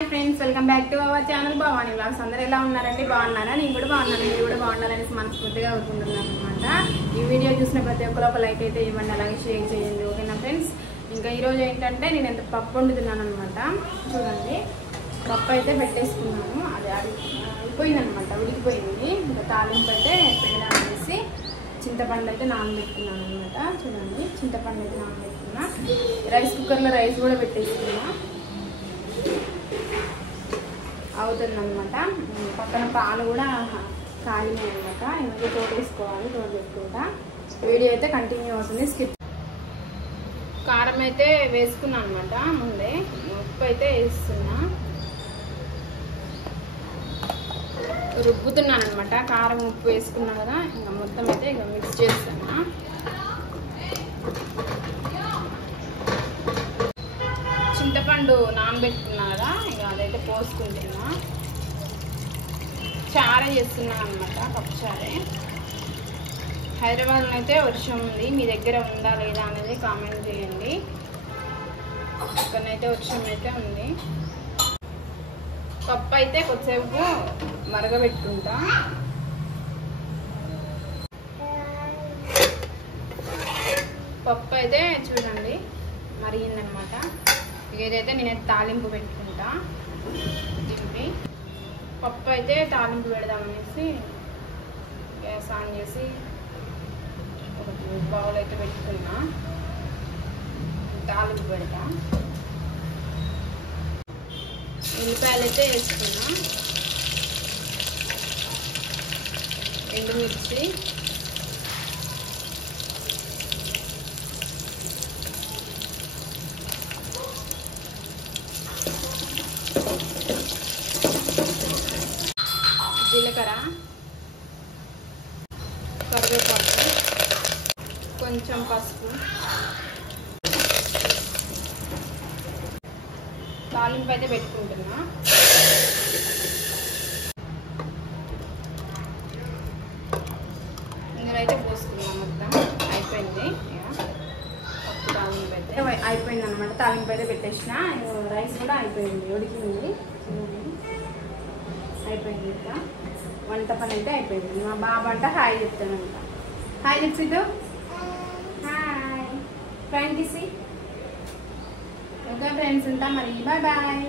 Friends welcome back to our channel Bhavani vlogs. అందరూ ఎలా ఉన్నారండి? బాగున్నారా? నేను కూడా బాగున్నాను, మీరు కూడా బాగుండాలనేసి మనస్ఫూర్తిగా కోరుకుంటున్నాను అనమాట. ఈ వీడియో చూసిన ప్రతి ఒక్కరు ఒక లైక్ అయితే ఇవ్వండి, అలాగే షేర్ చేయండి, ఓకేనా ఫ్రెండ్స్? ఇంకా ఈరోజు ఏంటంటే నేను ఎంత పప్పు వండుతున్నాను అనమాట. చూడండి, పప్పు అయితే పెట్టేసుకున్నాను, అది అయిపోయింది అనమాట, ఉడికిపోయింది. ఇంకా తాలింపు అయితే పెడదామనేసి చింతపండు అయితే నానబెట్టుకున్నాను అనమాట. చూడండి, చింతపండు అయితే నానబెట్టుకున్నా. రైస్ కుక్కర్లో రైస్ కూడా పెట్టేసుకున్నా, అవుతుందన్నమాట. పక్కన పాలు కూడా కాలినాయి అనమాట, ఎందుకు తోడేసుకోవాలి, తోడు పెట్టుకుంటా. వీడియో అయితే కంటిన్యూ అవుతుంది, స్కిప్. కారం అయితే వేసుకున్నా అనమాట ముందే, ఉప్పు అయితే వేస్తున్నా, రుబ్బుతున్నాను అనమాట. కారం ఉప్పు వేసుకున్నా కదా, ఇంకా మొత్తం అయితే ఇక మిక్స్ చేస్తున్నా. చింతపండు నానబెట్టుకున్నా కదా, ఇక అదైతే పోసుకుంటున్నా. చారే చేస్తున్నా అనమాట, పప్పు చారే. హైదరాబాద్లో అయితే వర్షం ఉంది, మీ దగ్గర ఉందా లేదా అనేది కామెంట్ చేయండి. ఇక్కడనైతే వర్షం అయితే ఉంది. పప్పు అయితే కొద్దిసేపు మరగబెట్టుకుంటా. పప్పు అయితే చూడండి మరిగిందనమాట. ఏదైతే నేనైతే తాలింపు పెట్టుకుంటా. దింపి పప్పు అయితే తాలింపు పెడదామనేసి గ్యాస్ ఆన్ చేసి ఒక బౌల్ అయితే పెట్టుకున్నా, తాలింపు పెడతా. ఉల్లిపాయలు అయితే వేసుకున్నా, ఎండుమిర్చి, జీలకర్ర, కరివేపాకు, కొంచెం పసుపు, తాలింపు అయితే పెట్టుకుంటున్నా. ఇందులో అయితే పోసుకున్నాం, మొత్తం అయిపోయింది. పప్పు తాలింపు అయితే అయిపోయింది అనమాట. తాలింపు అయితే పెట్టేసిన, రైస్ కూడా అయిపోయింది, ఉడికింది. అయిపోయింది, ఇంకా వంట పని అయితే అయిపోయింది. మా బాబు అంట హాయ్ చెప్తానంట. హాయ్ చెప్సిద్దు, హాయ్ ఫ్రెండ్ కిసి. ఓకే ఫ్రెండ్స్, ఉంటా మరి, బాయ్ బాయ్.